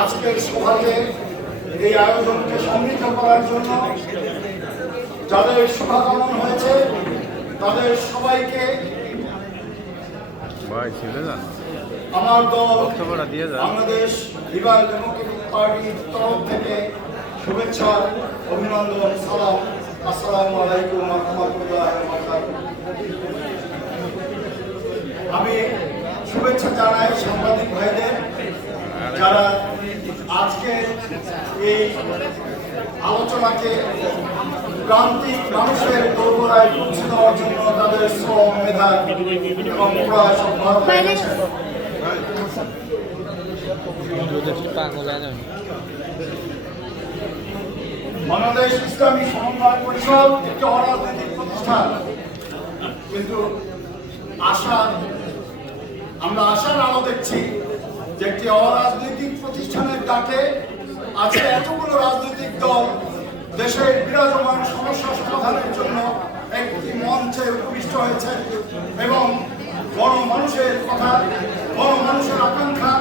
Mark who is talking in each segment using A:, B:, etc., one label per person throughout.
A: আজকের সভাকে এই আয়োজনকে সমৃদ্ধ করার জন্য যাদের শুভাগমন হয়েছে তাদের সবাইকে আমার দল বাংলাদেশ লিবারেল ডেমোক্রেটিক পার্টির তরফ থেকে শুভেচ্ছা অভিনন্দন সালাম। আসসালামু আলাইকুম রহমতুল্লাহ আমি শুভেচ্ছা জানাই সাংবাদিক ভাইদের। যারা আজকে এই আলোচনাকে প্রান্তিক মানুষের দোরগোড়ায় পৌঁছে দেওয়ার জন্য তাদের শ্রম মেধা এবং প্রয়াস অব্যাহত রেখেছে। বাংলাদেশ ইসলামী সমন্বয় পরিষদ একটি অরাজনৈতিক প্রতিষ্ঠান কিন্তু আশা আমরা আশার আলো দেখছি যে একটি অরাজনৈতিক প্রতিষ্ঠানের ডাকে আজকে এতগুলো রাজনৈতিক দল দেশের বিরাজমান সমস্যা সমাধানের জন্য একটি মঞ্চে উপবিষ্ট হয়েছে এবং গণমানুষের কথা, গণমানুষের আকাঙ্ক্ষা,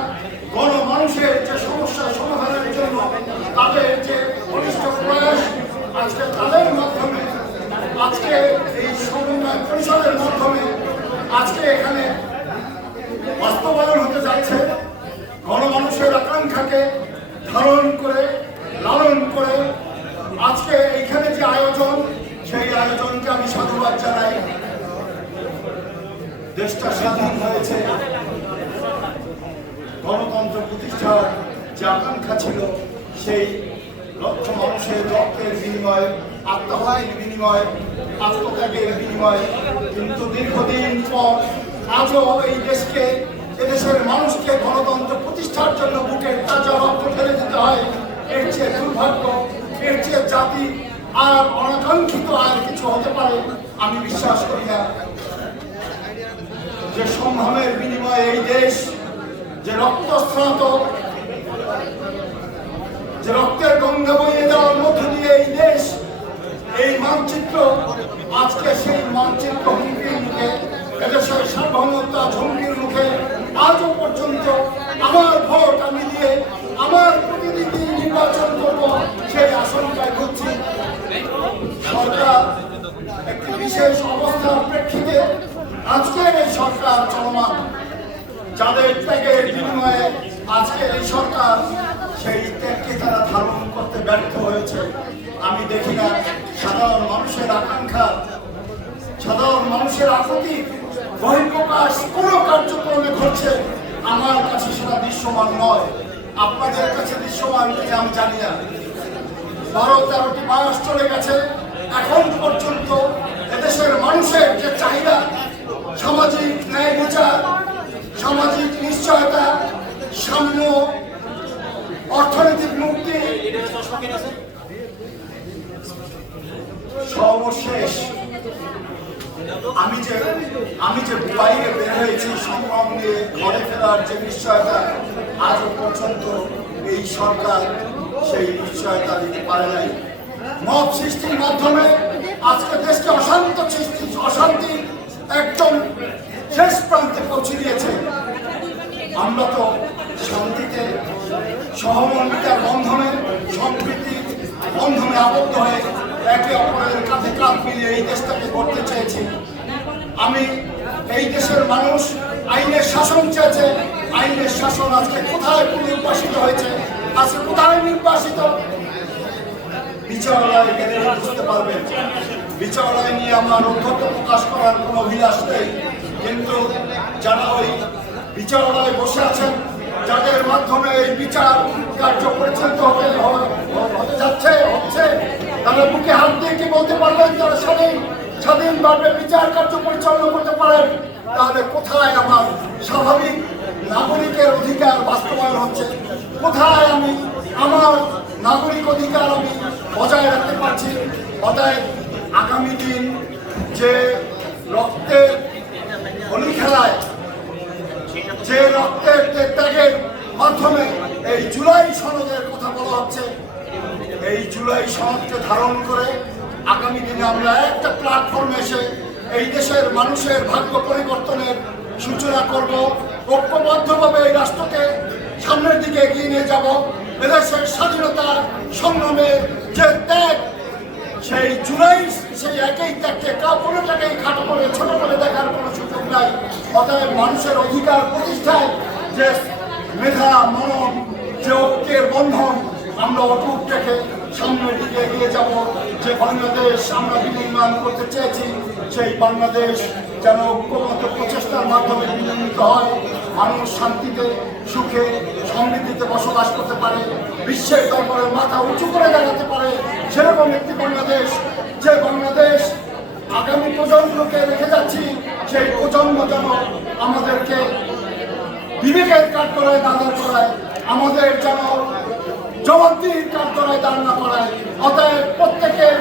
A: গণমানুষের যে সমস্যা সমাধানের জন্য তাদের যে ঘনিষ্ঠ প্রয়াস আজকে তাদের মাধ্যমে, আজকে এই সমন্বয় পরিষদের মাধ্যমে, আজকে এখানে বাস্তবায়ন হতে যাচ্ছে। গণমানুষের আকাঙ্ক্ষাকে ধারণ করে, লালন করে আজকে এইখানে যে আয়োজন, সেই আয়োজনকে আমি সাধুবাদ জানাই। দেশটা স্বাধীন হয়েছে। গণতন্ত্র প্রতিষ্ঠার যে আকাঙ্ক্ষা ছিল, সেই লক্ষ মানুষের রক্তের বিনিময়ে আত্মহায়ের বিনিময়ে, আত্মত্যাগের বিনিময়ে। কিন্তু দীর্ঘদিন পর আজও এই দেশকে, এদেশের মানুষকে গণতন্ত্র প্রতিষ্ঠার জন্য বুকের তাজা রক্ত ঢেলে দিতে হয়। এর চেয়ে দুর্ভাগ্য, এর চেয়ে জাতি আর অনাকাঙ্ক্ষিত আর কিছু হতে পারে, আমি বিশ্বাস করি না। যে সংগ্রামের বিনিময়ে এই দেশ, যে রক্তস্নাত যে রক্তের গঙ্গা বইয়ে দেওয়ার মধ্য দিয়ে এই দেশ, এই মানচিত্র, আজকে সেই মানচিত্র হুমকির মুখে এদেশের সার্বভৌমত্ব ঝুঁকির মুখে আজও পর্যন্ত আমার ভোট আমি দিয়ে আমার প্রতিনিধি নির্বাচন করব সেই আশঙ্কায় করছি সরকার একটি বিশেষ অবস্থার প্রেক্ষিতে আজকের এই সরকার চলমান যাদের ত্যাগের বিনিময়ে আজকের এই সরকার সেই ত্যাগকে তারা ধারণ করতে ব্যর্থ হয়েছে। আমি দেখি না, সাধারণ মানুষের আকাঙ্ক্ষা, সাধারণ মানুষের আপত্তি বহিঃপ্রকাশ কোনো কার্যক্রমে ঘটছে আমার কাছে সেটা দৃশ্যমান নয়। আপনাদের কাছে দৃশ্যমান কিনা আমি জানি না। বারো তেরোটি মাস চলে গেছে, এখন পর্যন্ত এদেশের মানুষের যে চাহিদা, সামাজিক ন্যায় বিচার সামাজিক নিশ্চয়তা, সাম্য, অর্থনৈতিক মুক্তি সর্বশেষ। আমি যে আমি যে বাইরে বের হয়েছি সংগ্রাম নিয়ে ঘরে ফেরার যে নিশ্চয়তা, আজও পর্যন্ত এই সরকার সেই নিশ্চয়তা দিতে পারে নাই। মব সৃষ্টির মাধ্যমে আজকে দেশকে অশান্ত সৃষ্টি অশান্তি একদম শেষ প্রান্তে পৌঁছে দিয়েছে আমরা তো শান্তিতে সহমর্মিতার বন্ধনে সম্প্রীতি বন্ধনে আবদ্ধ হয়ে একে অপরের কাঁধে কাঁধ মিলিয়ে এই দেশটাকে করতে চেয়েছি। আমি এই দেশের মানুষ, আইনের শাসন চেয়েছে। আইনের শাসন আজকে কোথায় নির্বাসিত হয়েছে? আজকে কোথায় নির্বাসিত? বিচারালয় গেলে বুঝতে পারবেন। বিচারালয় নিয়ে আমার অধ্যক্ষ প্রকাশ করার কোনো অভিলাষ নেই। কিন্তু যারা ওই বিচারালয়ে বসে আছেন যাদের মাধ্যমে এই বিচার কার্য পরিচালিত হবে হতে যাচ্ছে, হচ্ছে তারা বুকে হাত দিয়ে কি বলতে পারবেন? তারা স্বাধীন স্বাধীনভাবে বিচার কার্য পরিচালনা করতে পারেন, তাহলে কোথায় আমার স্বাভাবিক নাগরিকের অধিকার বাস্তবায়ন হচ্ছে? কোথায় আমি, আমার নাগরিক অধিকার আমি বজায় রাখতে পারছি? অতএব আগামী দিন যে রক্তের হোলি খেলায় যে রক্তের ত্যাগের মাধ্যমে এই জুলাই সনদের কথা বলা হচ্ছে, এই জুলাই সনদকে ধারণ করে আগামী দিনে আমরা একটা প্ল্যাটফর্মে এসে এই দেশের মানুষের ভাগ্য পরিবর্তনের সূচনা করব। ঐক্যবদ্ধভাবে এই রাষ্ট্রকে সামনের দিকে এগিয়ে নিয়ে যাব। এদেশের স্বাধীনতা সংগ্রামে যে ত্যাগ, সেই জুলাই, সেই একই ত্যাগকে কাউ কোনোটাকেই খাটো করে ছোট করে দেখার কোনো সুযোগ নাই অতএব মানুষের অধিকার প্রতিষ্ঠায় যে মেধা মনন যে ঐক্যের বন্ধন, আমরা অটুট রেখে সামনের দিকে এগিয়ে যাব। যে বাংলাদেশ আমরা বিনির্মাণ করতে চেয়েছি, সেই বাংলাদেশ যেন ঐক্যমত প্রচেষ্টার মাধ্যমে বিনির্মিত হয়। মানুষ শান্তিতে, সুখে, সমৃদ্ধিতে বসবাস করতে পারে। বিশ্বের দরবারে মাথা উঁচু করে দাঁড়াতে পারে। সেরকম একটি বাংলাদেশ, যে বাংলাদেশ আগামী প্রজন্মকে রেখে যাচ্ছি সেই প্রজন্ম যেন আমাদেরকে বিবেকের করায় দাঁড়া করায়, আমাদের যেন জবাবদিহির কাঠ করায় দান না করায়, অতএব প্রত্যেকের